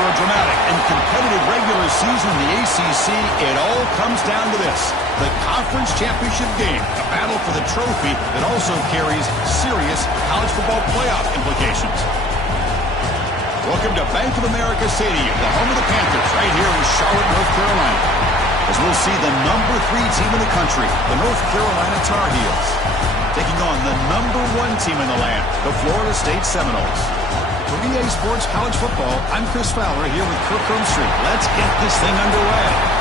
After a dramatic and competitive regular season in the ACC, it all comes down to this: the conference championship game, a battle for the trophy that also carries serious college football playoff implications. Welcome to Bank of America Stadium, the home of the Panthers, right here in Charlotte, North Carolina, as we'll see the number 3 team in the country, the North Carolina Tar Heels, taking on the number 1 team in the land, the Florida State Seminoles. For EA Sports College Football, I'm Chris Fowler here with Kirk Street. Let's get this thing underway.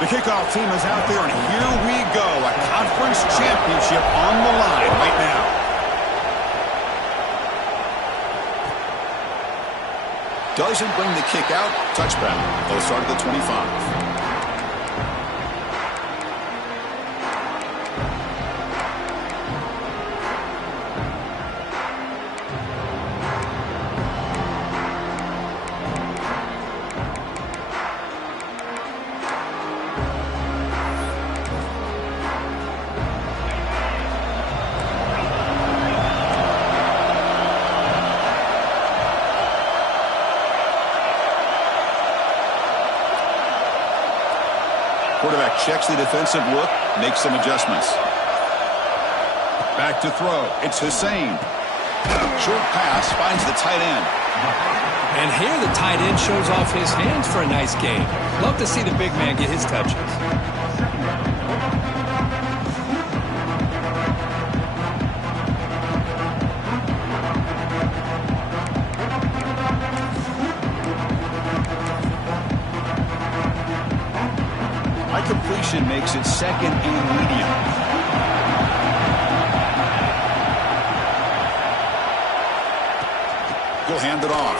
The kickoff team is out there, and here we go. A conference championship on the line right now. Doesn't bring the kick out. Touchback. They'll start at the 25. Quarterback checks the defensive look, makes some adjustments. Back to throw. It's Hussein. Short pass finds the tight end. And here the tight end shows off his hands for a nice game. Love to see the big man get his touches. Completion makes it second and medium. He'll hand it off.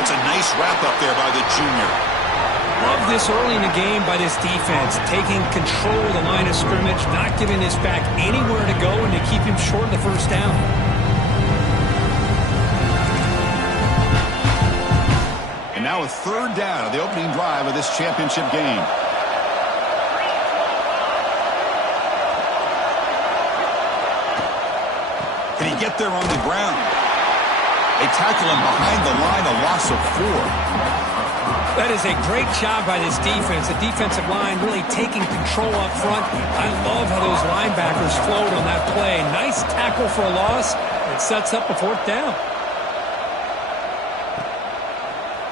It's a nice wrap up there by the junior. Love this early in the game by this defense, taking control of the line of scrimmage, not giving this back anywhere to go, and to keep him short of the first down. And now a third down of the opening drive of this championship game. Can he get there on the ground? They tackle him behind the line, a loss of 4. That is a great job by this defense. The defensive line really taking control up front. I love how those linebackers flowed on that play. Nice tackle for a loss. It sets up a 4th down.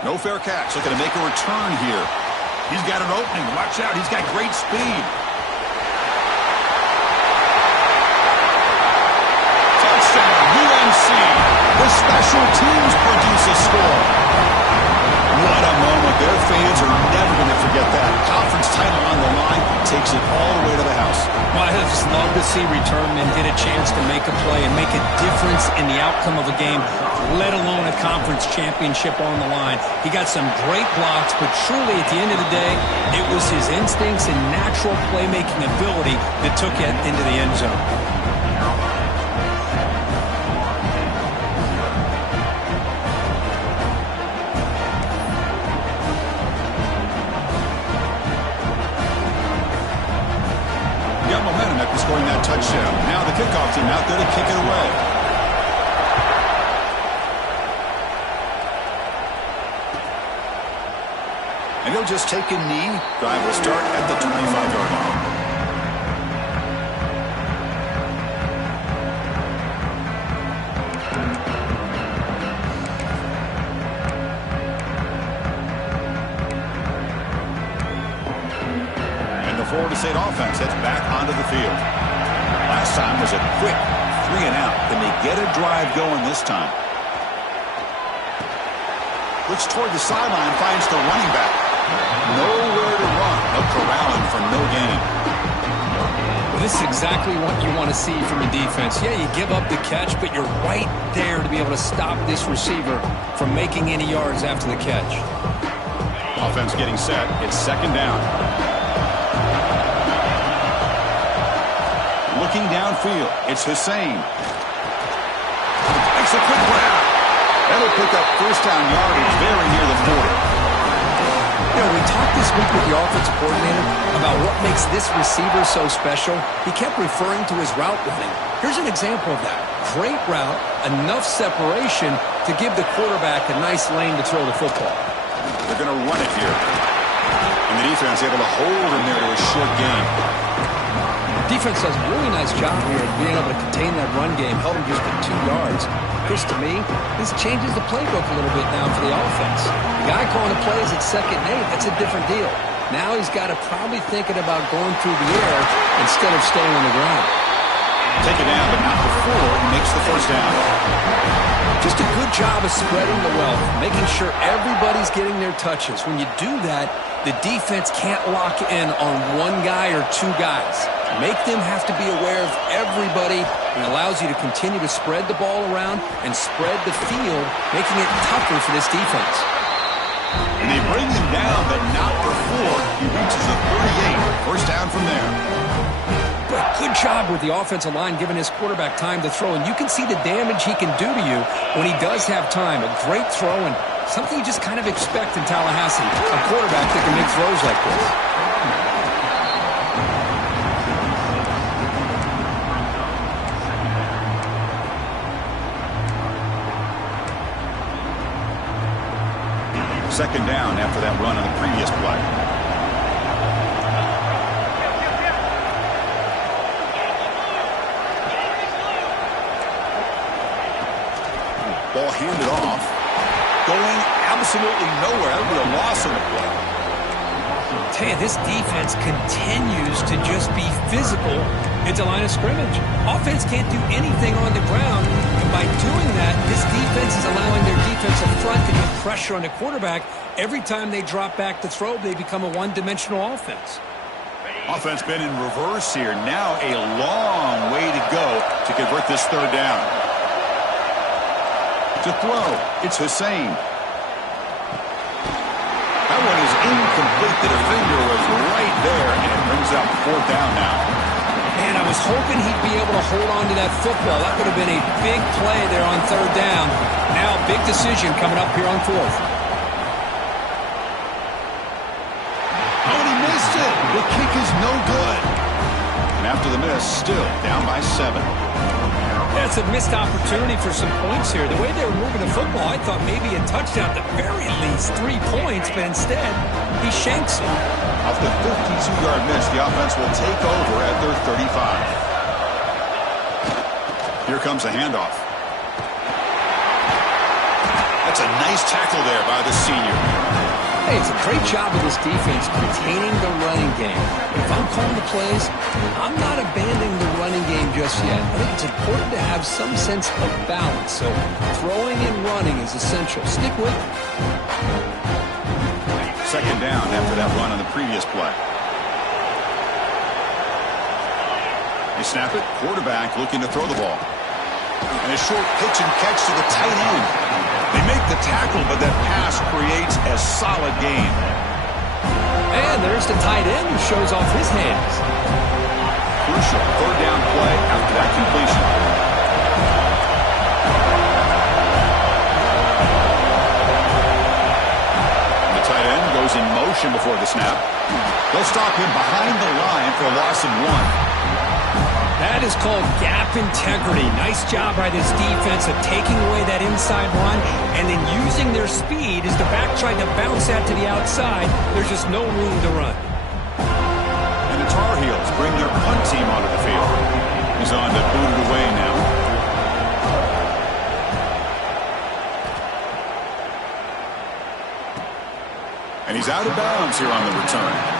No fair catch. Looking to make a return here. He's got an opening. Watch out. He's got great speed. The special teams produce a score. What a moment. Their fans are never going to forget that. Conference title on the line takes it all the way to the house. Well, I just love to see return men get a chance to make a play and make a difference in the outcome of a game, let alone a conference championship on the line. He got some great blocks, but truly at the end of the day, it was his instincts and natural playmaking ability that took it into the end zone. Scoring that touchdown. Now the kickoff team out there to kick it away. And he'll just take a knee. Drive will start at the 25-yard line. And the Florida State offense heads back onto the field. Last time was a quick 3 and out. Can they get a drive going this time? Looks toward the sideline, finds the running back. Nowhere to run. No corralling for no gain. The This is exactly what you want to see from the defense. Yeah, you give up the catch, but you're right there to be able to stop this receiver from making any yards after the catch. Offense getting set. It's second down. Looking downfield. It's Hussein. Makes a quick route. That'll pick up first down yardage very near the 40. You know, we talked this week with the offensive coordinator about what makes this receiver so special. He kept referring to his route running. Here's an example of that. Great route, enough separation to give the quarterback a nice lane to throw the football. They're going to run it here. And the defense able to hold him there to a short gain. Defense does a really nice job here of being able to contain that run game, held him just at 2 yards. Chris, to me, this changes the playbook a little bit now for the offense. The guy calling the plays at 2nd and 8, that's a different deal. Now he's got to probably thinking about going through the air instead of staying on the ground. Take it down, but not before he makes the first down. Just a good job of spreading the wealth, making sure everybody's getting their touches. When you do that, the defense can't lock in on one guy or 2 guys. Make them have to be aware of everybody, and allows you to continue to spread the ball around and spread the field, making it tougher for this defense. And they bring him down, but not before he reaches the 38. First down from there. But good job with the offensive line giving his quarterback time to throw, and you can see the damage he can do to you when he does have time. A great throw, and something you just kind of expect in Tallahassee, a quarterback that can make throws like this. Second down after that run on the previous play. Ball handed off. Going absolutely nowhere. That would be a loss on the play. I'll tell you, this defense continues to just be physical at the line of scrimmage. Offense can't do anything on the ground, and by doing that, this defense is allowing their defensive front to get pressure on the quarterback. Every time they drop back to throw, they become a one-dimensional offense. Offense been in reverse here. Now a long way to go to convert this third down. To throw, it's Hussein. That one is incomplete. The defender was right there, and it brings up 4th down now. Man, I was hoping he'd be able to hold on to that football. That would have been a big play there on 3rd down. Now a big decision coming up here on 4th. Oh, and he missed it. The kick is no good. And after the miss, still down by 7. That's a missed opportunity for some points here. The way they were moving the football, I thought maybe a touchdown, at the very least 3 points, but instead, he shanks it. Off the 52-yard miss, the offense will take over at their 35. Here comes a handoff. That's a nice tackle there by the senior. Hey, it's a great job of this defense containing the running game. But if I'm calling the plays, I'm not abandoning the running game just yet. I think it's important to have some sense of balance. So throwing and running is essential. Stick with it. Second down after that run on the previous play. They snap it. Quarterback looking to throw the ball. And a short pitch and catch to the tight end. They make the tackle, but that pass creates a solid gain. And there's the tight end who shows off his hands. Crucial 3rd down play after that completion. The tight end goes in motion before the snap. They'll stop him behind the line for a loss of 1. That is called gap integrity. Nice job by this defense of taking away that inside run and then using their speed as the back tried to bounce that to the outside. There's just no room to run. And the Tar Heels bring their punt team onto the field. He's on to boot it away now. And he's out of bounds here on the return.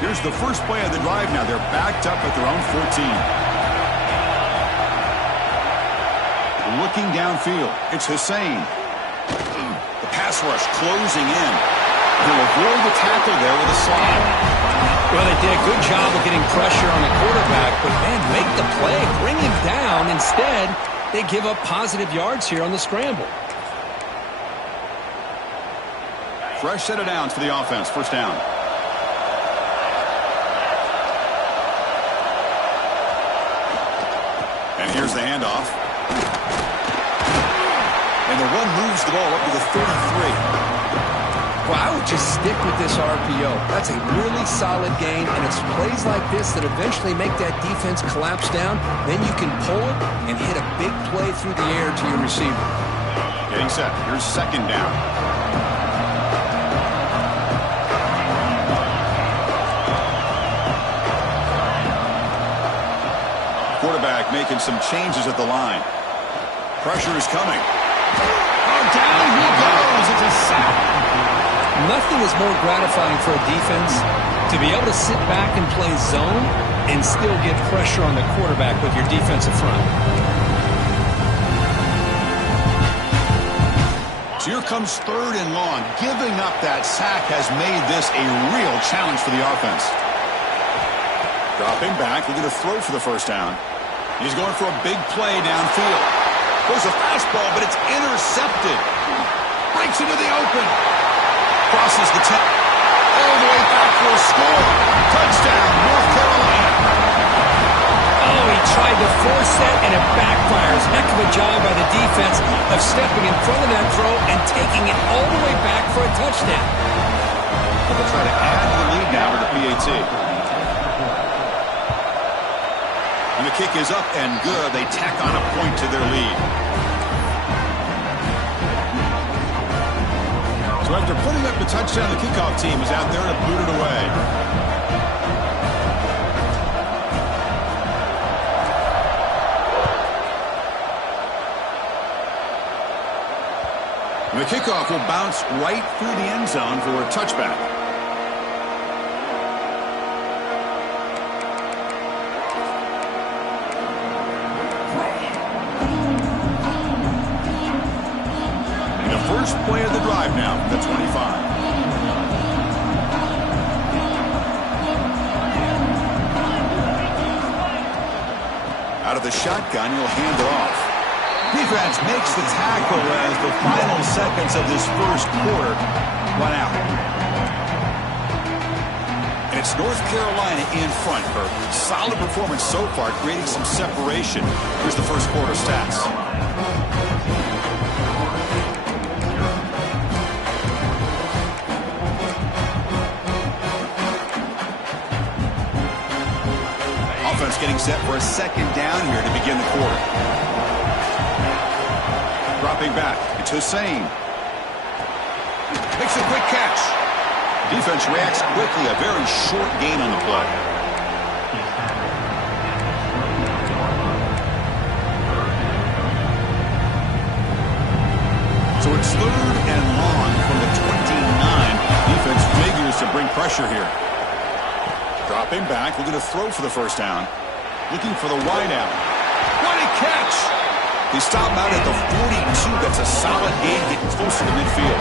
Here's the first play of the drive now. They're backed up at their own 14. Looking downfield, it's Hussein. The pass pass rush closing in. He'll avoid the tackle there with a slide. Well, they did a good job of getting pressure on the quarterback, but, man, make the play, bring him down. Instead, they give up positive yards here on the scramble. Fresh set of downs for the offense. First down. And here's the handoff. And the run moves the ball up to the 33. Well, I would just stick with this RPO. That's a really solid gain, and it's plays like this that eventually make that defense collapse down. Then you can pull it and hit a big play through the air to your receiver. Getting set. Here's second down. Quarterback making some changes at the line. Pressure is coming. Oh, down he goes. It's a sack. Nothing is more gratifying for a defense to be able to sit back and play zone and still get pressure on the quarterback with your defensive front. So here comes third and long. Giving up that sack has made this a real challenge for the offense. Dropping back, looking to throw for the first down. He's going for a big play downfield. Goes a fastball, but it's intercepted. Breaks into the open. Crosses the 10. All the way back for a score. Touchdown, North Carolina. Oh, he tried to force that, and it backfires. Heck of a job by the defense of stepping in front of that throw and taking it all the way back for a touchdown. They'll try to add to the lead now with the PAT. And the kick is up and good. They tack on a point to their lead. So after putting up the touchdown, the kickoff team is out there to boot it away. And the kickoff will bounce right through the end zone for a touchback. First play of the drive now, the 25. Out of the shotgun, he'll hand it off. Defense makes the tackle as the final seconds of this first quarter run out. And it's North Carolina in front. A solid performance so far, creating some separation. Here's the first quarter stats. Offense getting set for a second down here to begin the quarter. Dropping back, it's Hussein. Makes a quick catch. Defense reacts quickly, a very short gain on the play. So it's third and long from the 29. Defense figures to bring pressure here. Dropping back, looking to throw for the first down. Looking for the wide out. What a catch! They stop out at the 42. That's a solid gain, getting closer to midfield.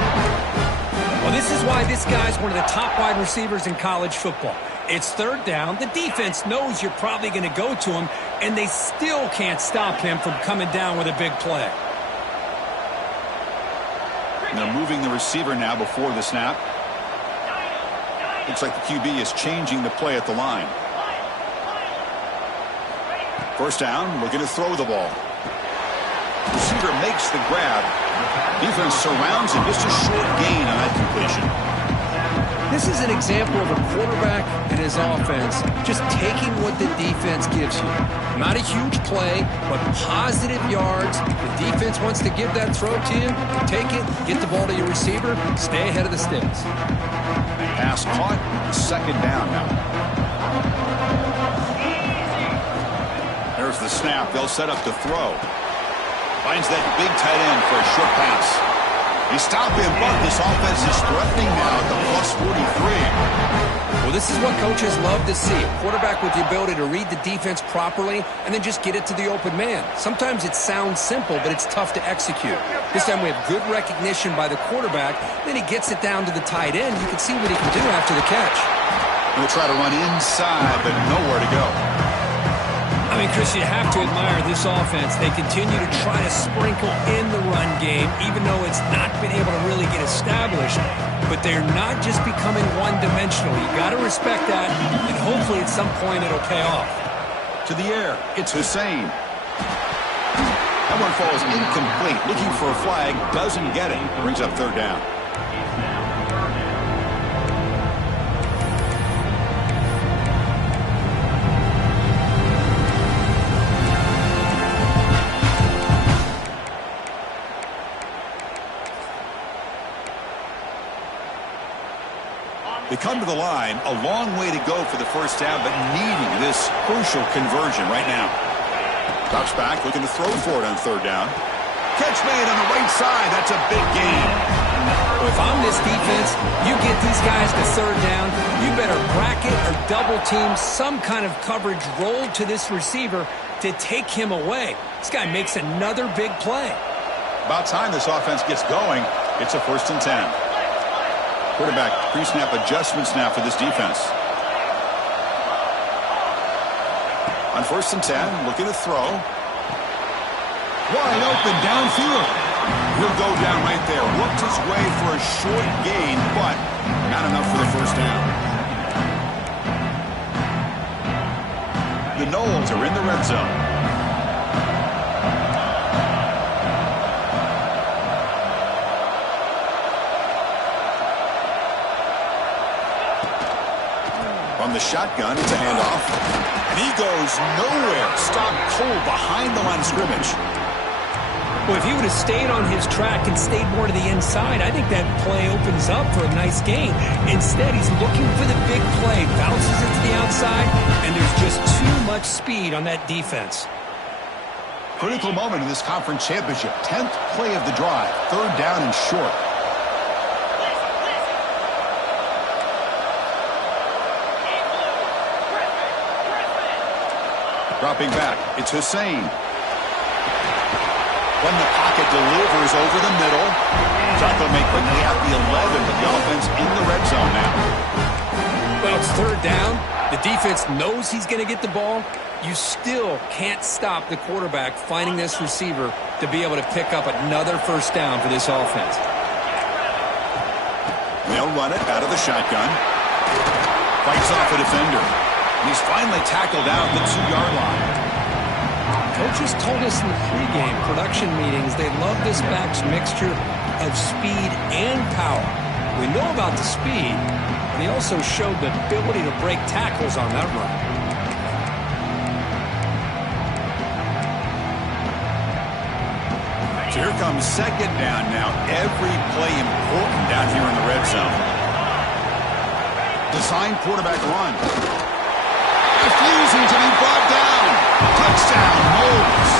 Well, this is why this guy's one of the top wide receivers in college football. It's third down. The defense knows you're probably going to go to him, and they still can't stop him from coming down with a big play. And they're moving the receiver now before the snap. Looks like the QB is changing the play at the line. First down, looking to throw the ball. Receiver makes the grab. Defense surrounds him. Just a short gain on that completion. This is an example of a quarterback and his offense just taking what the defense gives you. Not a huge play, but positive yards. The defense wants to give that throw to you. Take it, get the ball to your receiver, stay ahead of the sticks. Pass caught, second down now. There's the snap. They'll set up to throw. Finds that big tight end for a short pass. He stopped him, but this offense is threatening now at the +43. Well, Well, this is what coaches love to see. A quarterback with the ability to read the defense properly and then just get it to the open man. Sometimes it sounds simple, but it's tough to execute. This time we have good recognition by the quarterback. Then he gets it down to the tight end. You can see what he can do after the catch. He'll try to run inside, but nowhere to go. I mean, Chris, you have to admire this offense. They continue to try to sprinkle in the run game, even though it's not been able to really get established. But they're not just becoming one-dimensional. You got to respect that, and hopefully at some point it'll pay off. To the air, it's Hussein. That one falls incomplete. Looking for a flag, doesn't get it. Brings up third down. They come to the line, a long way to go for the first down, but needing this crucial conversion right now. Drops back, looking to throw for it on third down. Catch made on the right side. That's a big gain. If I'm this defense, you get these guys to third down, you better bracket or double team some kind of coverage rolled to this receiver to take him away. This guy makes another big play. About time this offense gets going. It's a 1st and 10. Quarterback pre-snap adjustments now for this defense. On 1st and 10, looking to throw. Wide open downfield. He'll go down right there. Worked his way for a short gain, but not enough for the first down. The Noles are in the red zone. From the shotgun, it's a handoff. And he goes nowhere. Stopped cold behind the line of scrimmage. Well, if he would have stayed on his track and stayed more to the inside, I think that play opens up for a nice gain. Instead, he's looking for the big play. Bounces it to the outside, and there's just too much speed on that defense. Critical moment in this conference championship. 10th play of the drive. Third down and short. Dropping back, it's Hussein. When the pocket delivers over the middle. Tackle may quickly at the 11, but the offense in the red zone now. Well, it's third down. The defense knows he's going to get the ball. You still can't stop the quarterback finding this receiver to be able to pick up another first down for this offense. They'll run it out of the shotgun. Fights off a defender. He's finally tackled out the 2-yard line. Coaches told us in the pregame production meetings they love this back's mixture of speed and power. We know about the speed, but he also showed the ability to break tackles on that run. So here comes second down now. Every play important down here in the red zone. Design quarterback run. Refusing to be brought down. Touchdown, Noles.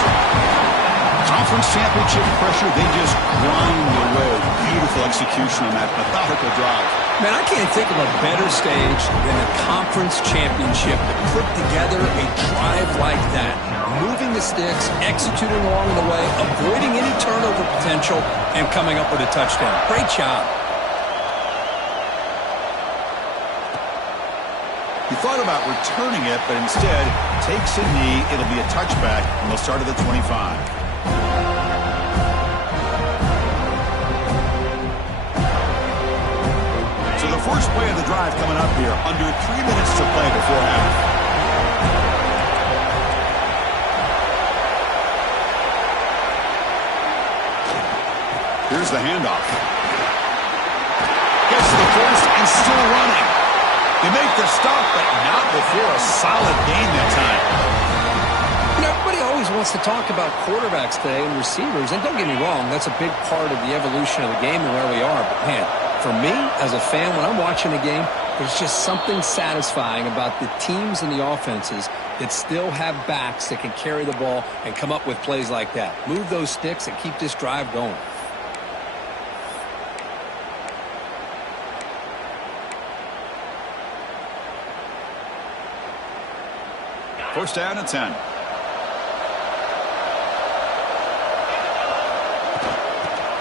Conference championship pressure, they just grind away. Beautiful execution on that methodical drive. Man, I can't think of a better stage than a conference championship to put together a drive like that. Moving the sticks, executing along the way, avoiding any turnover potential, and coming up with a touchdown. Great job. He thought about returning it, but instead takes a knee. It'll be a touchback, and they'll start at the 25. So the first play of the drive coming up here. Under 3 minutes to play before half. Here's the handoff. Gets to the first and still running. They make the stop, but not before a solid gain that time. You know, everybody always wants to talk about quarterbacks today and receivers, and don't get me wrong, that's a big part of the evolution of the game and where we are. But, man, for me, as a fan, when I'm watching a game, there's just something satisfying about the teams and the offenses that still have backs that can carry the ball and come up with plays like that. Move those sticks and keep this drive going. First down and 10.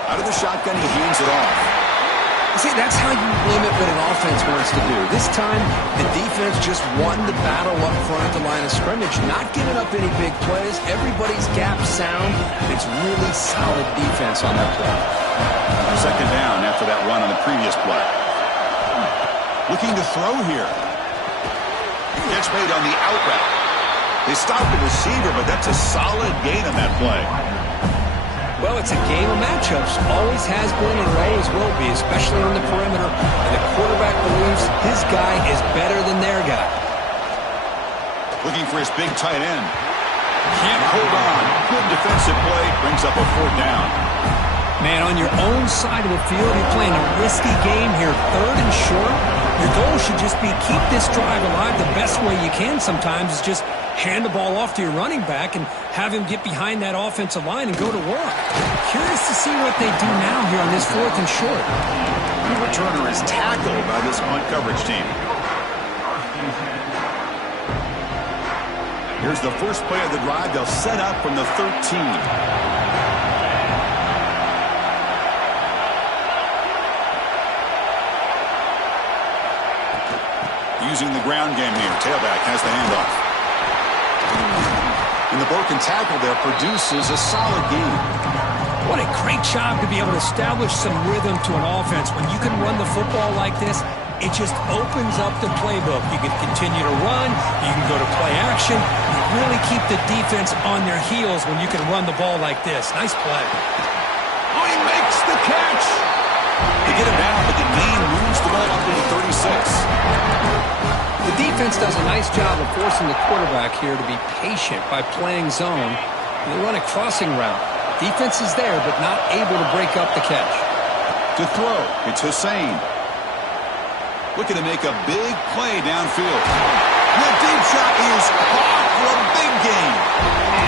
Out of the shotgun, he hands it off. See, that's how you limit what an offense wants to do. This time, the defense just won the battle up front at the line of scrimmage, not giving up any big plays. Everybody's gap sound. It's really solid defense on that play. Second down after that run on the previous play. Looking to throw here. Catch made on the out route. They stopped the receiver, but that's a solid gain on that play. Well, it's a game of matchups. Always has been and always will be, especially on the perimeter. And the quarterback believes his guy is better than their guy. Looking for his big tight end. Can't hold on. Good defensive play. Brings up a fourth down. Man, on your own side of the field, you're playing a risky game here. Third and short. Your goal should just be keep this drive alive. The best way you can sometimes is just hand the ball off to your running back and have him get behind that offensive line and go to work. Curious to see what they do now here on this fourth and short. The returner is tackled by this punt coverage team. Here's the first play of the drive. They'll set up from the 13. Using the ground game here. Tailback has the handoff. And the broken tackle there produces a solid gain. What a great job to be able to establish some rhythm to an offense. When you can run the football like this, it just opens up the playbook. You can continue to run. You can go to play action. You really keep the defense on their heels when you can run the ball like this. Nice play. Oh, he makes the catch. They get him down, but the gain moves the ball up to the 36. The defense does a nice job of forcing the quarterback here to be patient by playing zone. They run a crossing route. Defense is there, but not able to break up the catch. To throw, it's Hussein. Looking to make a big play downfield. The deep shot is caught for a big gain.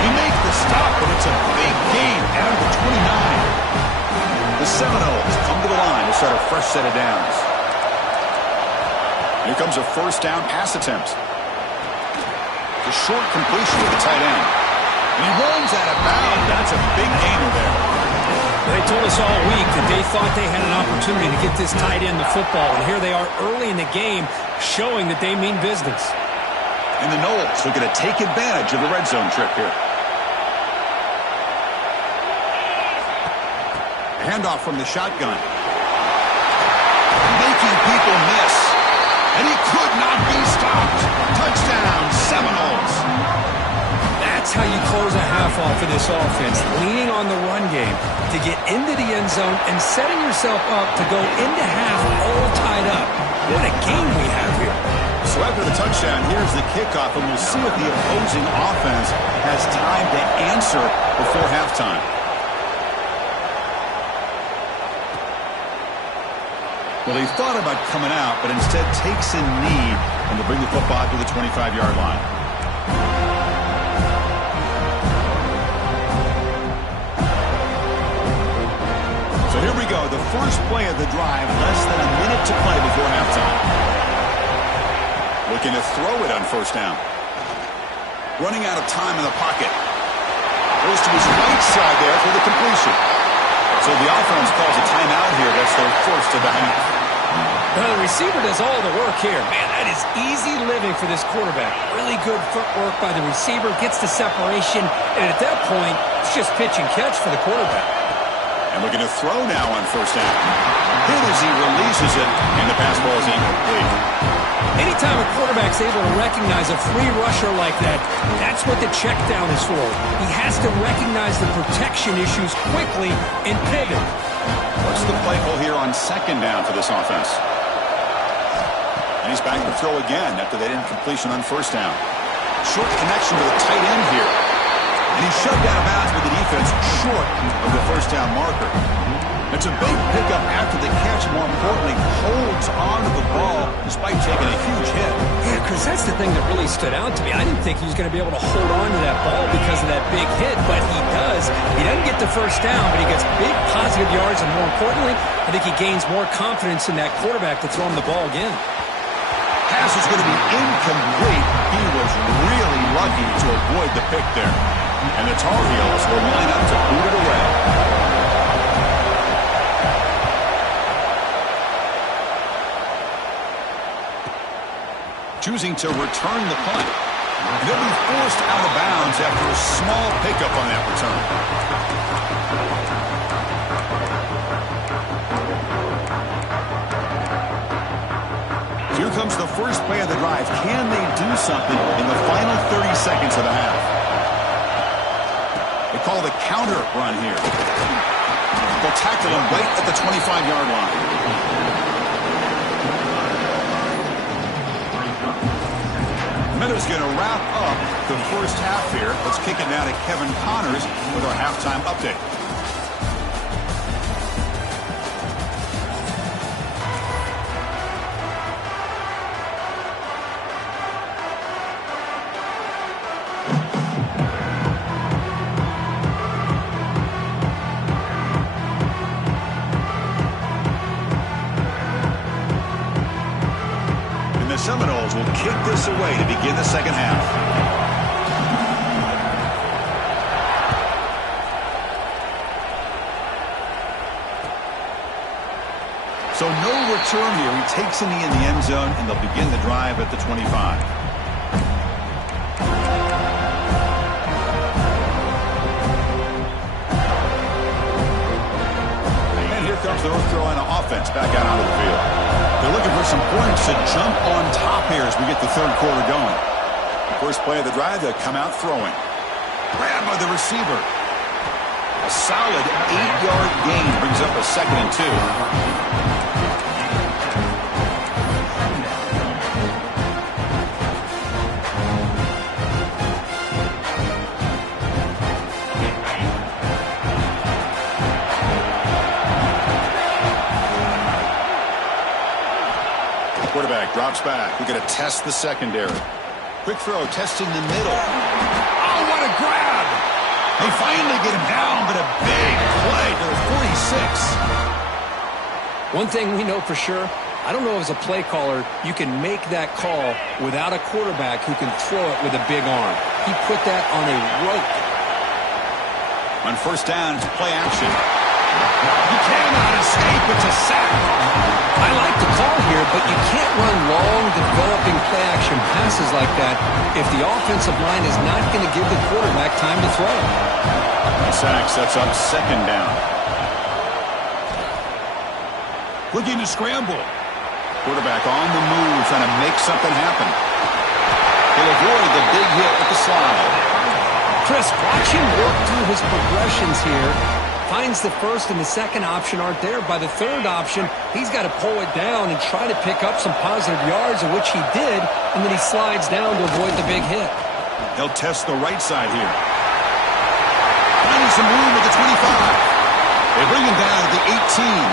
He makes the stop, but it's a big gain out of the 29. The Seminoles come to the line to set a fresh set of downs. Here comes a first down pass attempt. The short completion to the tight end. And he runs out of bounds. That's a big gainer there. They told us all week that they thought they had an opportunity to get this tight end the football. And here they are early in the game showing that they mean business. And the Noles looking to take advantage of the red zone trip here. Handoff from the shotgun. Making people miss. And he could not be stopped. Touchdown, Seminoles. That's how you close a half off of this offense. Leaning on the run game to get into the end zone and setting yourself up to go into half all tied up. What a game we have here. So after the touchdown, here's the kickoff, and we'll see if the opposing offense has time to answer before halftime. Well, he thought about coming out, but instead takes a knee and to bring the football to the 25-yard line. So here we go, the first play of the drive, less than a minute to play before halftime. Looking to throw it on first down. Running out of time in the pocket. Goes to his right side there for the completion. So the offense calls a timeout here. That's their first of the half. Well, the receiver does all the work here. Man, that is easy living for this quarterback. Really good footwork by the receiver. Gets the separation. And at that point, it's just pitch and catch for the quarterback. And looking to throw now on first down. Hit as he releases it, and the pass ball is incomplete. Anytime a quarterback's able to recognize a free rusher like that, that's what the check down is for. He has to recognize the protection issues quickly and pivot. What's the play call here on second down for this offense? And he's back to throw again after that incompletion on first down. Short connection to the tight end here. And he's shoved out of bounds with the defense short of the first down marker. It's a big pickup after the catch. More importantly, holds on to the ball despite taking a huge hit. Yeah, Chris, that's the thing that really stood out to me. I didn't think he was going to be able to hold on to that ball because of that big hit, but he does. He doesn't get the first down, but he gets big positive yards, and more importantly, I think he gains more confidence in that quarterback to throw him the ball again. Pass is going to be incomplete. He was really lucky looking to avoid the pick there. And the Tar Heels will line up to boot it away. Choosing to return the punt. And they'll be forced out of bounds after a small pickup on that return. Here comes the first play of the drive. Can they do something in the final 30 seconds of the half? They call the counter run here. They'll tackle him right at the 25-yard line. Miller's going to wrap up the first half here. Let's kick it now to Kevin Connors with our halftime update. Seminoles will kick this away to begin the second half. So no return here. He takes a knee in the end zone, and they'll begin the drive at the 25. And here comes the North Carolina offense back out onto the field. They're looking for some points to jump on top here as we get the third quarter going. First play of the drive, they'll come out throwing. Grabbed by the receiver. A solid 8-yard gain brings up a 2nd and 2. Quarterback drops back. We're going to test the secondary. Quick throw, testing the middle. Oh, what a grab! They finally get him down, but a big play to the 46. One thing we know for sure, I don't know as a play caller, you can make that call without a quarterback who can throw it with a big arm. He put that on a rope. On first down, it's play action. You cannot escape. It's a sack. I like the call here, but you can't run long, developing play-action passes like that if the offensive line is not going to give the quarterback time to throw. The sack sets up second down. Looking to scramble. Quarterback on the move, trying to make something happen. He'll avoid the big hit with the slide. Chris, watch him work through his progressions here. Finds the first and the second option aren't there. By the third option, he's got to pull it down and try to pick up some positive yards, of which he did, and then he slides down to avoid the big hit. They'll test the right side here. Finding some room at the 25. They bring him down at the 18.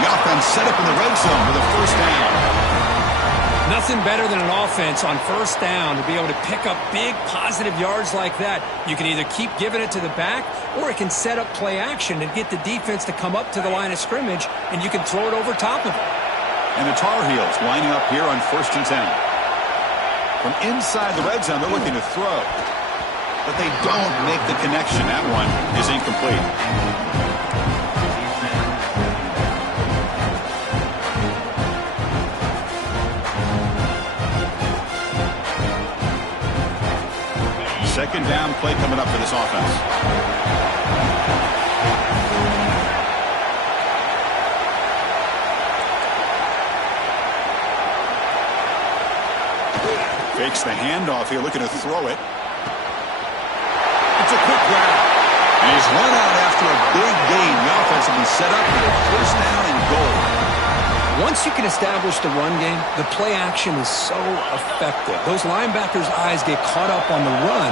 The offense set up in the red zone for the first down. Nothing better than an offense on first down to be able to pick up big positive yards like that. You can either keep giving it to the back, or it can set up play action and get the defense to come up to the line of scrimmage, and you can throw it over top of it. And the Tar Heels lining up here on 1st and 10. From inside the red zone, they're looking to throw. But they don't make the connection. That one is incomplete. Second down play coming up for this offense. Fakes the handoff here, looking to throw it. It's a quick grab. And he's run out after a big gain. The offense will be set up for a first down and goal. Once you can establish the run game, the play action is so effective. Those linebackers' eyes get caught up on the run,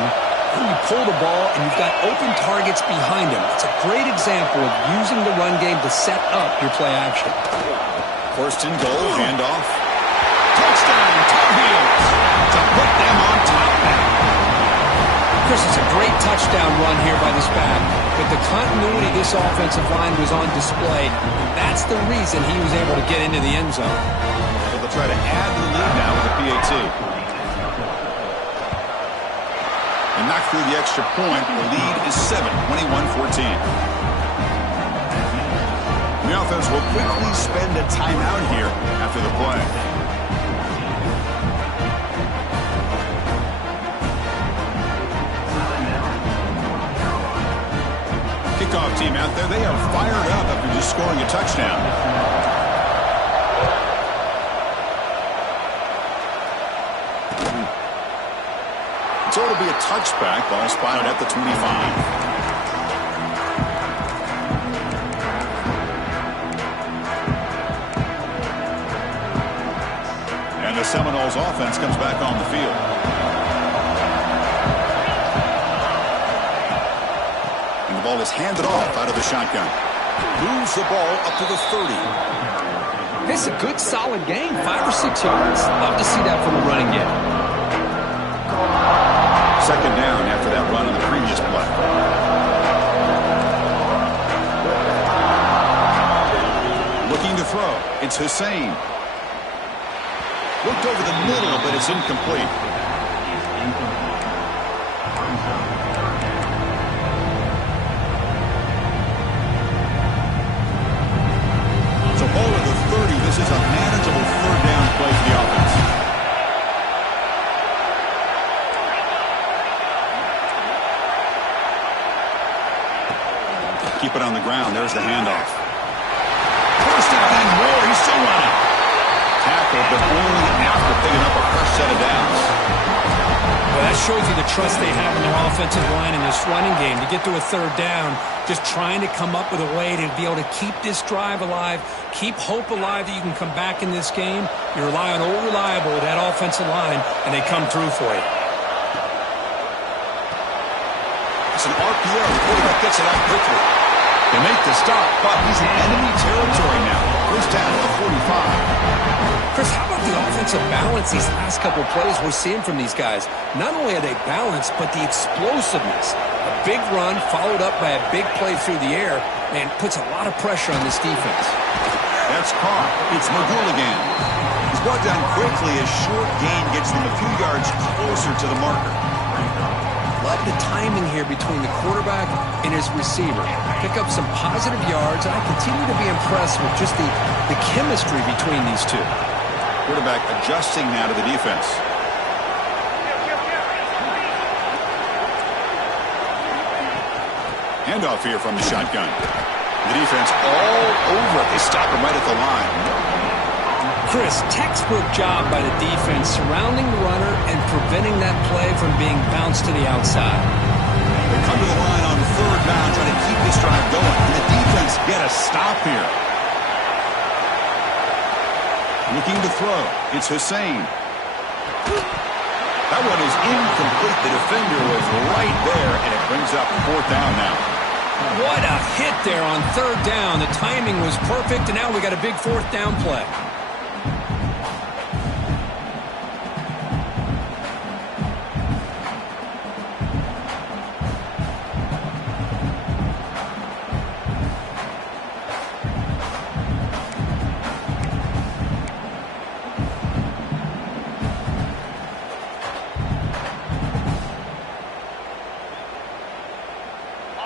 and you pull the ball, and you've got open targets behind him. It's a great example of using the run game to set up your play action. First and goal, handoff. Touchdown, Tar Heels, to put them on top now. Chris, it's a great touchdown run here by this back, but the continuity of this offensive line was on display. That's the reason he was able to get into the end zone. So they'll try to add to the lead now with the PAT. And knocked through the extra point. The lead is 7, 21-14. The offense will quickly spend a timeout here after the play. Kickoff team out there, they are fired up after just scoring a touchdown. So it'll be a touchback. Ball spotted at the 25. And the Seminoles offense comes back on the field. And the ball is handed off out of the shotgun. Moves the ball up to the 30. It's a good, solid game. 5 or 6 yards. Love to see that from a running game. Second down after that run on the previous play. Looking to throw. It's Hussein. Looked over the middle, but it's incomplete. So ball at the 30. This is a manageable third down play for the offense. Keep it on the ground. There's the handoff. First down and more. He's still running. Tackle, but only after picking up a fresh set of downs. Well, that shows you the trust they have in their offensive line in this running game. To get to a third down, just trying to come up with a way to be able to keep this drive alive, keep hope alive that you can come back in this game. You rely on old reliable with that offensive line, and they come through for you. It's an RPO. The quarterback gets it out quickly. They make the stop, but he's in enemy territory now. First down at the 45. Chris, how about the offensive balance these last couple of plays we're seeing from these guys? Not only are they balanced, but the explosiveness. A big run followed up by a big play through the air, and puts a lot of pressure on this defense. That's caught. It's Magul again. He's brought down quickly as short gain gets them a few yards closer to the marker. Love the timing here between the quarterback and his receiver. Pick up some positive yards, and I continue to be impressed with just the chemistry between these two. Quarterback adjusting now to the defense. Handoff here from the shotgun. The defense all over it. They stop him right at the line. Chris, textbook job by the defense surrounding the runner and preventing that play from being bounced to the outside. They come to the line on third down, trying to keep this drive going. And the defense get a stop here. Looking to throw. It's Hussein. That one is incomplete. The defender was right there, and it brings up fourth down now. What a hit there on third down. The timing was perfect, and now we got a big fourth down play.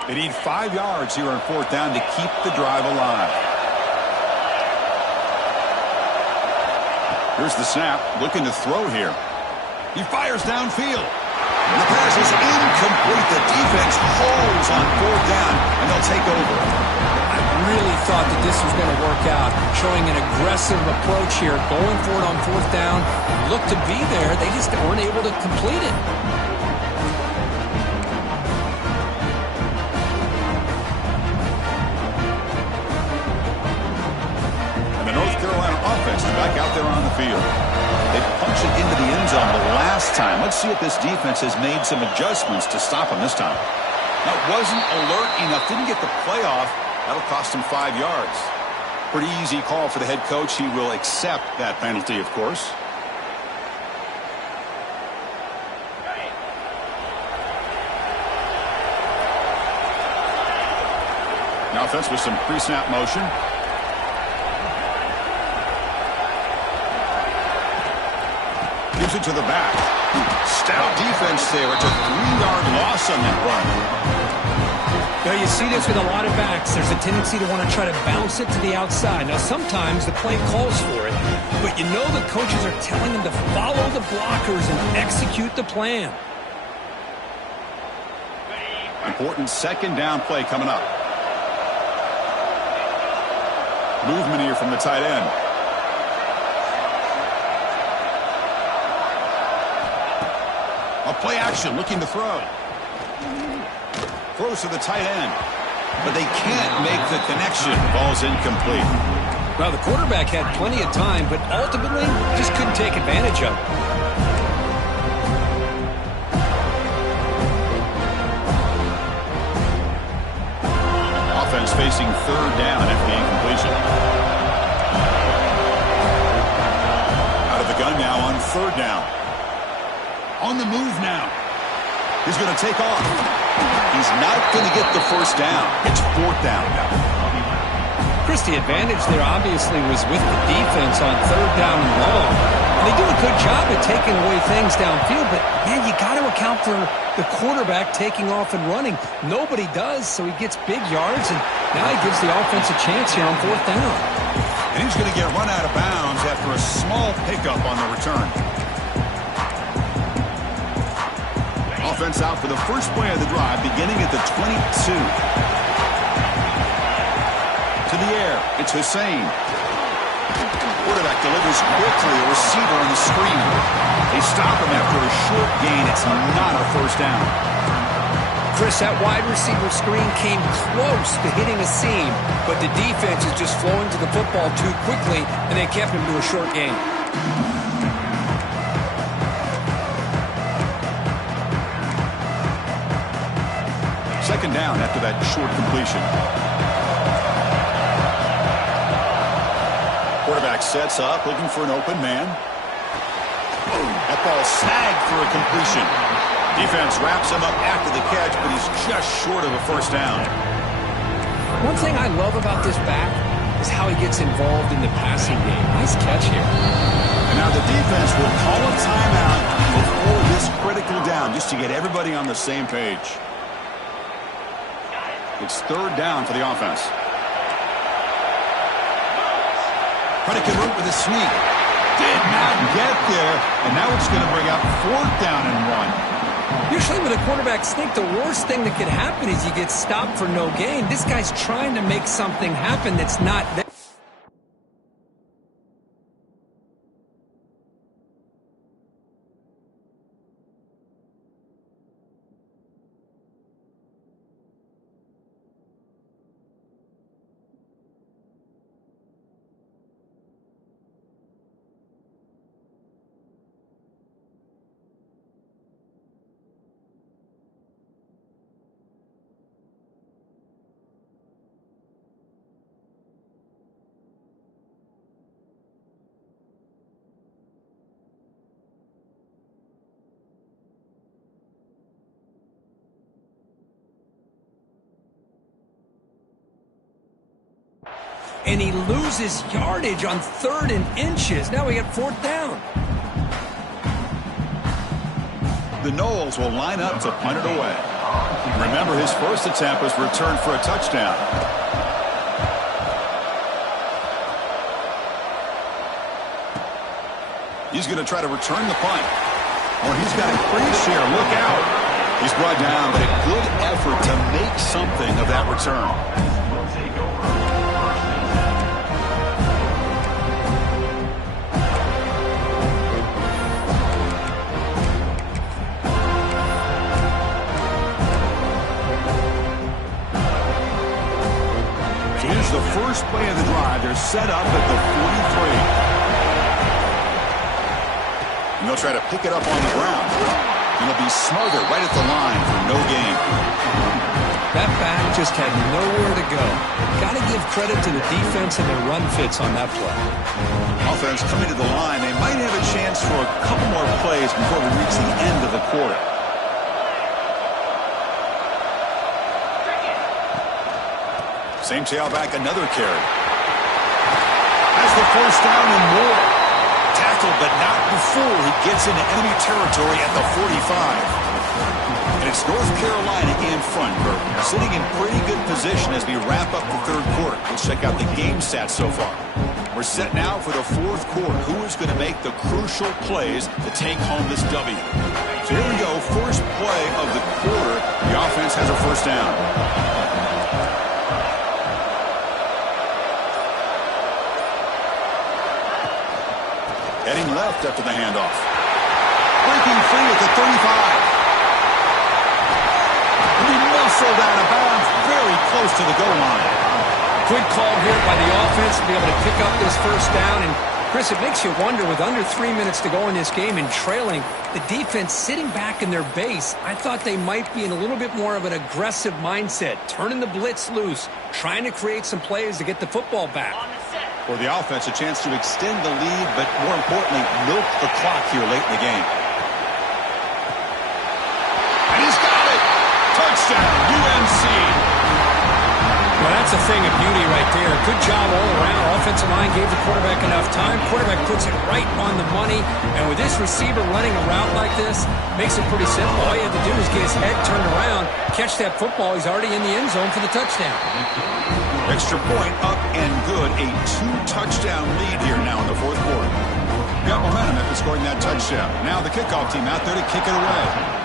They need 5 yards here on fourth down to keep the drive alive. Here's the snap, looking to throw here. He fires downfield. And the pass is incomplete. The defense holds on fourth down, and they'll take over. I really thought that this was going to work out, showing an aggressive approach here, going for it on fourth down. Looked to be there. They just weren't able to complete it. Back out there on the field. They punched it into the end zone the last time. Let's see if this defense has made some adjustments to stop them this time. That wasn't alert enough. Didn't get the play off. That'll cost him 5 yards. Pretty easy call for the head coach. He will accept that penalty, of course. Now offense with some pre-snap motion. Gives it to the back. Stout defense there. It's a 3-yard loss on that run. Now, you see this with a lot of backs. There's a tendency to want to try to bounce it to the outside. Now, sometimes the play calls for it, but you know the coaches are telling them to follow the blockers and execute the plan. Important second down play coming up. Movement here from the tight end. A play action, looking to throw. Throws to the tight end. But they can't make the connection. Ball's incomplete. Well, the quarterback had plenty of time, but ultimately just couldn't take advantage of it. Offense facing third down after the incompletion. Out of the gun now on third down. On the move now. He's going to take off. He's not going to get the first down. It's fourth down. Chris, the advantage there obviously was with the defense on third down and long. And they do a good job at taking away things downfield, but, man, you got to account for the quarterback taking off and running. Nobody does, so he gets big yards, and now he gives the offense a chance here on fourth down. And he's going to get run out of bounds after a small pickup on the return. Offense out for the first play of the drive, beginning at the 22. To the air, it's Hussein. Quarterback delivers quickly, a receiver on the screen. They stop him after a short gain. It's not a first down. Chris, that wide receiver screen came close to hitting a seam, but the defense is just flowing to the football too quickly, and they kept him to a short gain. Second down after that short completion. Quarterback sets up, looking for an open man. That ball snagged for a completion. Defense wraps him up after the catch, but he's just short of a first down. One thing I love about this back is how he gets involved in the passing game. Nice catch here. And now the defense will call a timeout before this critical down, just to get everybody on the same page. It's third down for the offense. Predicate route with a sneak. Did not get there, and now it's going to bring up fourth down and 1. Usually with a quarterback sneak, the worst thing that could happen is you get stopped for no gain. This guy's trying to make something happen that's not there. And he loses yardage on 3rd and inches. Now we got fourth down. The Noles will line up to punt it away. Remember, his first attempt was returned for a touchdown. He's going to try to return the punt. Oh, he's got a crease here. Look out. He's brought down, but a good effort to make something of that return. The first play of the drive, they're set up at the 43. And they'll try to pick it up on the ground. And it'll be Smother right at the line for no gain. That back just had nowhere to go. Got to give credit to the defense and their run fits on that play. Offense coming to the line. They might have a chance for a couple more plays before we reach the end of the quarter. Same tailback, another carry. Has the first down and more. Tackle pistol, but not before he gets into enemy territory at the 45. And it's North Carolina in front, Bert, sitting in pretty good position as we wrap up the third quarter. Let's check out the game stats so far. We're set now for the fourth quarter. Who is going to make the crucial plays to take home this W? So here we go, first play of the quarter. The offense has a first down. Heading left after the handoff. Breaking free at the 35. And he muscled out of bounds very close to the goal line. Good call here by the offense to be able to pick up this first down. And, Chris, it makes you wonder, with under 3 minutes to go in this game and trailing, the defense sitting back in their base, I thought they might be in a little bit more of an aggressive mindset, turning the blitz loose, trying to create some plays to get the football back. For the offense, a chance to extend the lead, but more importantly, milk the clock here late in the game. And he's got it! Touchdown, UNC! Well, that's a thing of beauty right there. Good job all around. Offensive line gave the quarterback enough time. Quarterback puts it right on the money. And with this receiver running a route like this, makes it pretty simple. All you have to do is get his head turned around, catch that football. He's already in the end zone for the touchdown. Extra point up and good. A 2-touchdown lead here now in the fourth quarter. Got momentum after scoring that touchdown. Now the kickoff team out there to kick it away.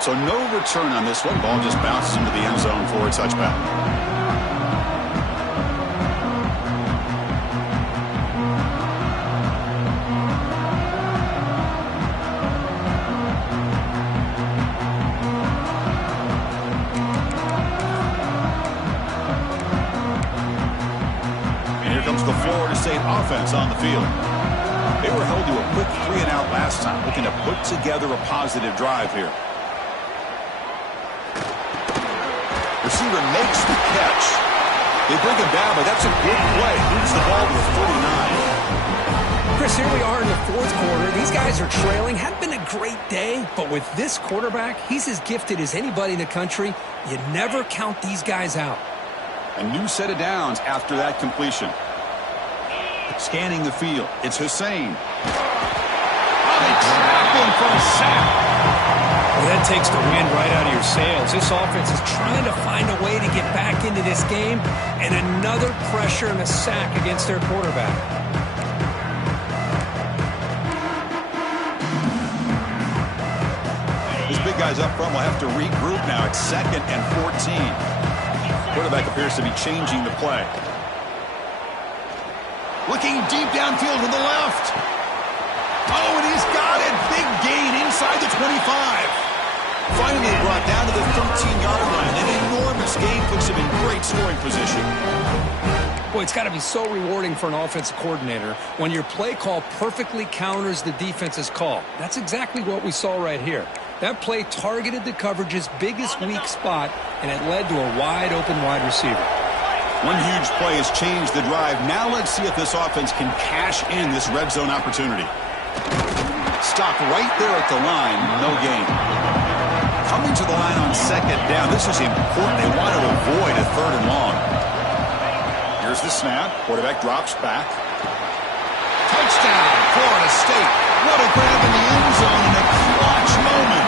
So no return on this one. Ball just bounces into the end zone for a touchback. And here comes the Florida State offense on the field. They were held to a quick 3-and-out last time, looking to put together a positive drive here. Receiver makes the catch. They bring him down, but that's a good play. Moves the ball to the 49. Chris, here we are in the fourth quarter. These guys are trailing. Hadn't been a great day, but with this quarterback, he's as gifted as anybody in the country. You never count these guys out. A new set of downs after that completion. Scanning the field. It's Hussein. Oh, they trap him for a sack. Well, that takes the wind right out of your sails. This offense is trying to find a way to get back into this game, and another pressure and a sack against their quarterback. These big guys up front will have to regroup now. It's 2nd and 14. Quarterback appears to be changing the play. Looking deep downfield to the left. Oh, and he's got it. Big gain inside the 25. Finally brought down to the 13-yard line. An enormous gain puts him in great scoring position. Boy, it's got to be so rewarding for an offensive coordinator when your play call perfectly counters the defense's call. That's exactly what we saw right here. That play targeted the coverage's biggest weak spot, and it led to a wide-open wide receiver. One huge play has changed the drive. Now let's see if this offense can cash in this red zone opportunity. Stop right there at the line. No gain. Coming to the line on 2nd down. This is important. They want to avoid a 3rd and long. Here's the snap. Quarterback drops back. Touchdown, Florida State. What a grab in the end zone in a clutch moment.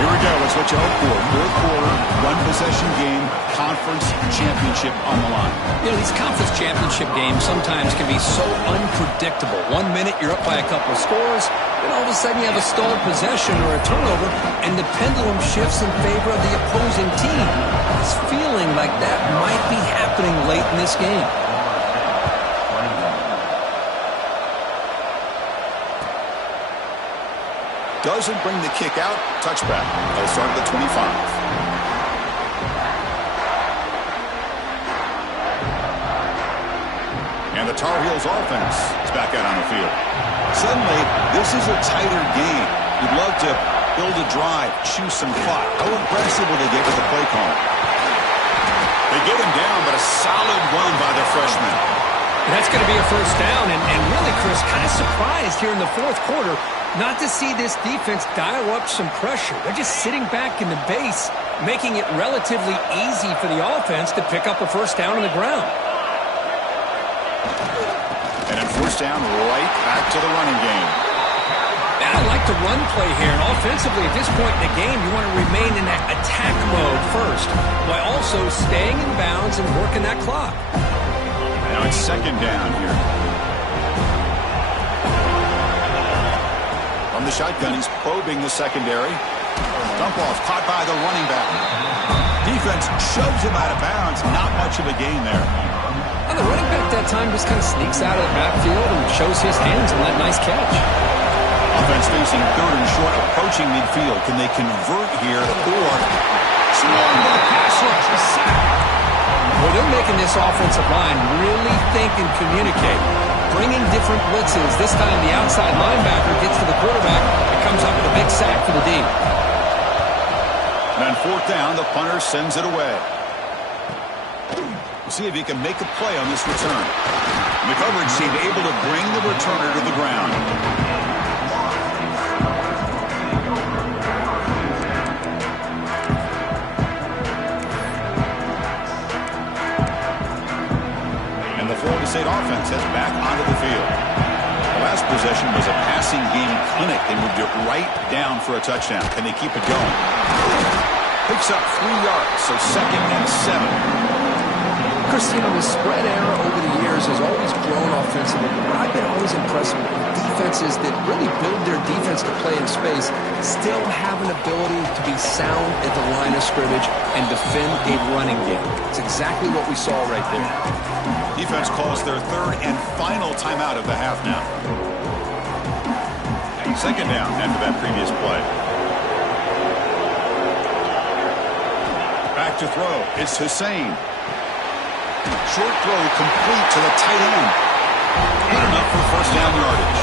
Here we go. That's what you hope for. Fourth quarter, one possession game, conference championship on the line. You know, these conference championship games sometimes can be so unpredictable. 1 minute you're up by a couple of scores, then all of a sudden you have a stalled possession or a turnover, and the pendulum shifts in favor of the opposing team. It's feeling like that might be happening late in this game. Doesn't bring the kick out. Touchback. They'll start at the 25. And the Tar Heels offense is back out on the field. Suddenly, this is a tighter game. You'd love to build a drive, choose some clock. How aggressive will they get with the play call? They get him down, but a solid run by the freshman. That's going to be a first down, and really, Chris, kind of surprised here in the fourth quarter not to see this defense dial up some pressure. They're just sitting back in the base, making it relatively easy for the offense to pick up a first down on the ground. first down, right back to the running game. And I like the run play here. And offensively, at this point in the game, you want to remain in that attack mode first, while also staying in bounds and working that clock. Now it's second down here. From the shotgun, he's probing the secondary. Dump off, caught by the running back. Defense shoves him out of bounds. Not much of a gain there. And the running back that time just kind of sneaks out of the backfield and shows his hands on that nice catch. Offense facing third and short, approaching midfield. Can they convert here or swarm with a pass rush? A sack. Well, they're making this offensive line really think and communicate. Bringing different blitzes. This time the outside linebacker gets to the quarterback and comes up with a big sack for the D. And on fourth down, the punter sends it away. We'll see if he can make a play on this return. And the coverage seemed able to bring the returner to the ground. And the Florida State offense heads back onto the field. The last possession was a passing game clinic. They moved it right down for a touchdown. Can they keep it going? Picks up 3 yards, so second and 7. Christine, the spread era over the years has always grown offensively, but I've been always impressed with defenses that really build their defense to play in space, still have an ability to be sound at the line of scrimmage and defend a running game. It's exactly what we saw right there. Defense calls their third and final timeout of the half now. Second down after that previous play. Back to throw. It's Hussein. Short throw complete to the tight end. Good enough for first down yardage.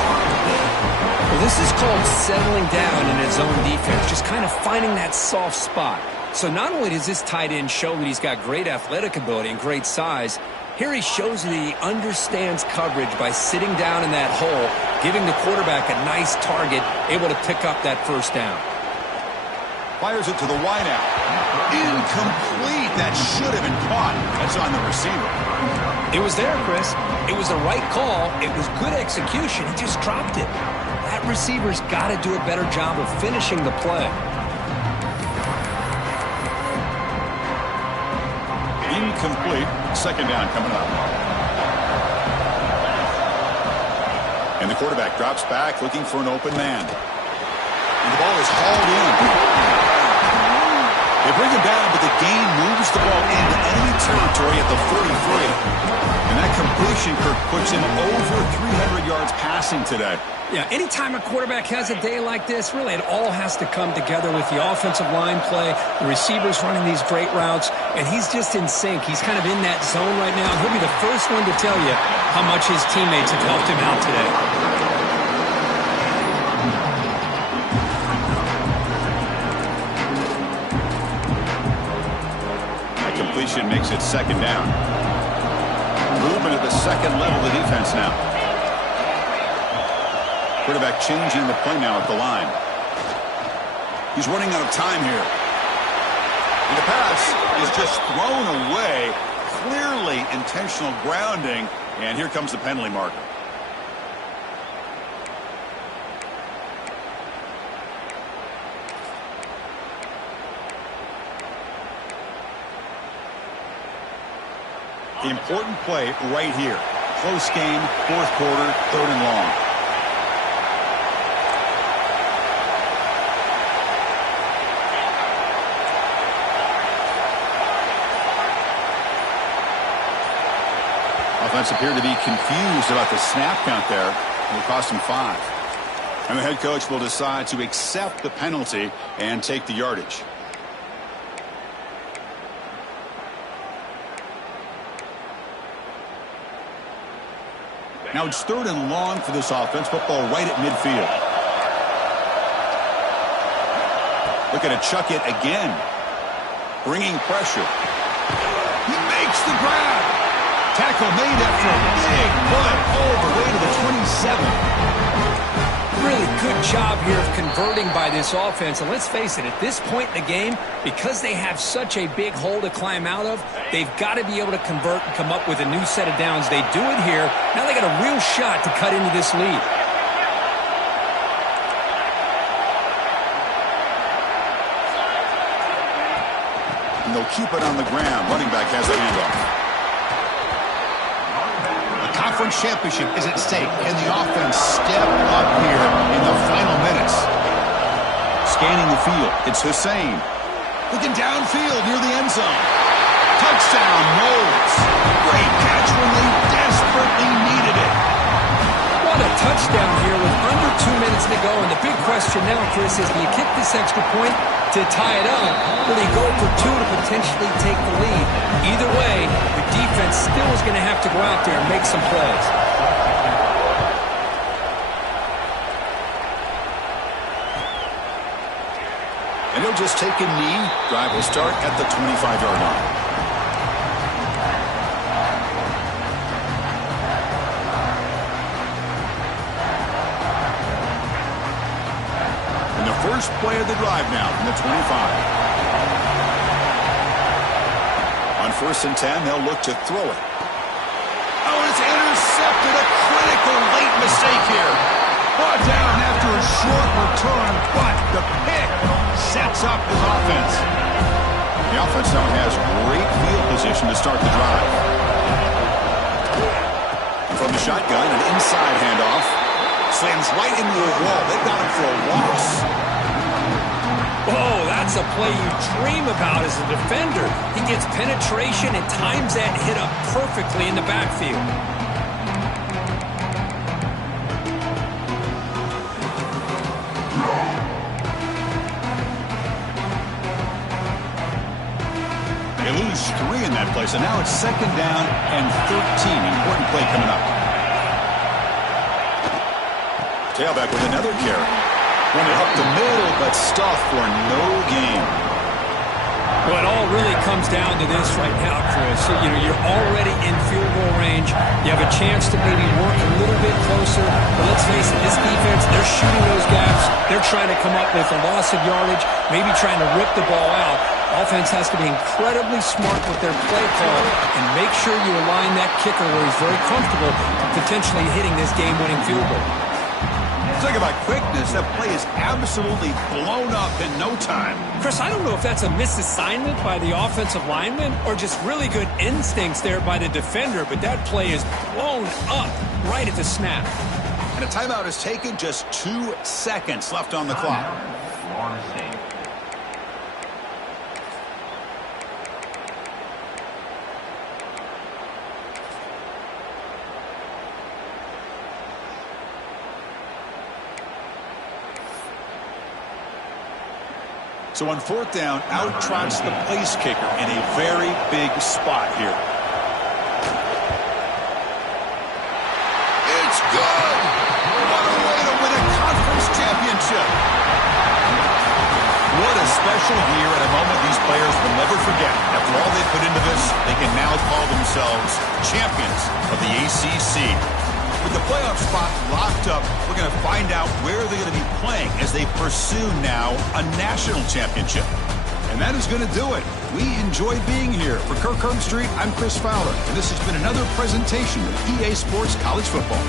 Well, this is called settling down in his own defense, just kind of finding that soft spot. So not only does this tight end show that he's got great athletic ability and great size, here he shows that he understands coverage by sitting down in that hole, giving the quarterback a nice target, able to pick up that first down. Fires it to the wideout. Incomplete. That should have been caught. That's on the receiver. It was there, Chris. It was the right call. It was good execution. He just dropped it. That receiver's got to do a better job of finishing the play. Incomplete. Second down coming up. And the quarterback drops back looking for an open man. And the ball is hauled in. They bring him down, but the gain moves the ball into enemy territory at the 43. And that completion, Kirk, puts him over 300 yards passing today. Yeah, anytime a quarterback has a day like this, really it all has to come together with the offensive line play, the receivers running these great routes, and he's just in sync. He's kind of in that zone right now. He'll be the first one to tell you how much his teammates have helped him out today. Completion makes it second down. Movement at the second level of the defense now. Quarterback changing the play now at the line. He's running out of time here. And the pass is just thrown away. Clearly intentional grounding. And here comes the penalty marker. The important play right here. Close game, fourth quarter, third and long. Offense appeared to be confused about the snap count there. It will cost him 5. And the head coach will decide to accept the penalty and take the yardage. Now it's third and long for this offense. Football right at midfield. Looking to chuck it again. Bringing pressure. He makes the grab. Tackle made after a big play all the way to the 27. really good job here of converting by this offense. And let's face it, at this point in the game, because they have such a big hole to climb out of, they've got to be able to convert and come up with a new set of downs. They do it here. Now they got a real shot to cut into this lead. And they'll keep it on the ground. Running back has the handoff. The conference championship is at stake. Can the offense step up here in the final minutes? Scanning the field, it's Hussein. Looking downfield near the end zone. Touchdown, Knowles. Great catch when they desperately needed it. What a touchdown here with under 2 minutes to go. And the big question now, Chris, is do you kick this extra point to tie it up, or do you go for two to potentially take the lead? Either way, the defense still is going to have to go out there and make some plays. And he'll just take a knee. Drive will start at the 25-yard line. First play of the drive now from the 25. On 1st and 10, they'll look to throw it. Oh, it's intercepted. A critical late mistake here. Brought down after a short return, but the pick sets up his offense. The offense now has great field position to start the drive. From the shotgun, an inside handoff. Slams right into the wall. They got him for a loss. Oh, that's a play you dream about as a defender. He gets penetration and times that hit up perfectly in the backfield. They lose 3 in that play, so now it's 2nd down and 13. Important play coming up. Tailback with another carry. Running up the middle, but stuffed for no gain. Well, it all really comes down to this right now, Chris. You know, you're already in field goal range. You have a chance to maybe work a little bit closer. But let's face it, this defense, they're shooting those gaps. They're trying to come up with a loss of yardage, maybe trying to rip the ball out. Offense has to be incredibly smart with their play call and make sure you align that kicker where he's very comfortable potentially hitting this game-winning field goal. Talk about quickness. That play is absolutely blown up in no time. Chris, I don't know if that's a misassignment by the offensive lineman or just really good instincts there by the defender, but that play is blown up right at the snap. And a timeout is taken. Just 2 seconds left on the clock. So on 4th down, out trots the place kicker in a very big spot here. It's good! What a way to win a conference championship! What a special year and a moment these players will never forget. After all they put into this, they can now call themselves champions of the ACC. With the playoff spot locked up, we're going to find out where they're going to be playing as they pursue now a national championship. And that is going to do it. We enjoy being here. For Kirk Street, I'm Chris Fowler, and this has been another presentation of EA Sports College Football.